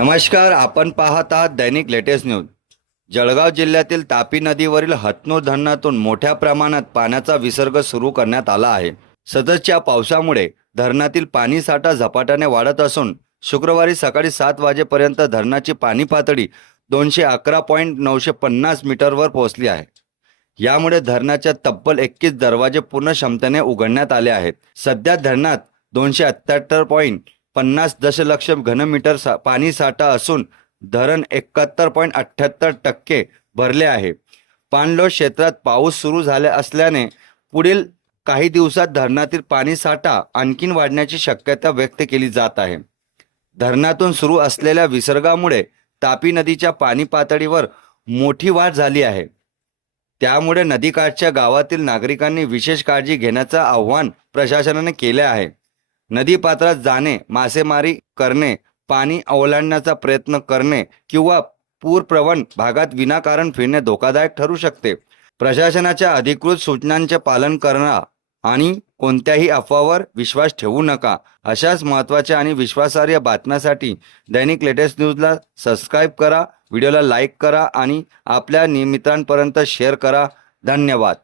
नमस्कार, आपण पाहत आहात दैनिक लेटेस्ट न्यूज। जळगाव जिल्ह्यातील तापी नदीवरील हतनूर धरणातून मोठ्या प्रमाणात पाण्याचा विसर्ग सुरू करण्यात आला आहे। सततच्या पावसामुळे धरणातील पाणी साठा झपाट्याने वाढत असून शुक्रवारी सकाळी 7 वाजेपर्यंत धरणाची पाणी पातळी 211.950 मीटरवर पोहोचली आहे। यामुळे धरणाच्या तब्बल 21 दरवाजे पूर्ण क्षमतेने उघडण्यात आले आहेत। सध्या धरणात 278.50 दशलक्ष घनमीटर पाणी साठा असून धरण 71.78% भरले आहे। पाणलोट क्षेत्रात पाऊस सुरू झाले असल्याने पुढील काही दिवसात धरणातील पाणी साठा आणखीन वाढण्याची शक्यता व्यक्त केली जात आहे। धरणातून सुरू असलेल्या विसर्गामुळे तापी नदीच्या पाणी पातळीवर मोठी वाढ झाली आहे। त्यामुळे नदीकाठच्या गावातील नागरिकांनी विशेष काळजी घेण्याचे आवाहन प्रशासनाने केले आहे। नदी पात्रात जाणे, मासेमारी करणे, पाणी ओलांडण्याचा प्रयत्न करणे किंवा पूरप्रवण भागात विनाकारण फिरणे धोकादायक ठरू शकते। प्रशासनाच्या अधिकृत सूचनांचे पालन करा आणि कोणत्याही अफवावर विश्वास ठेवू नका। अशाच महत्त्वाच्या आणि विश्वासार्ह बातम्यांसाठी दैनिक लेटेस्ट न्यूजला सबस्क्राइब करा, व्हिडिओला लाईक करा आणि आपल्या मित्रांपर्यंत शेअर करा। धन्यवाद।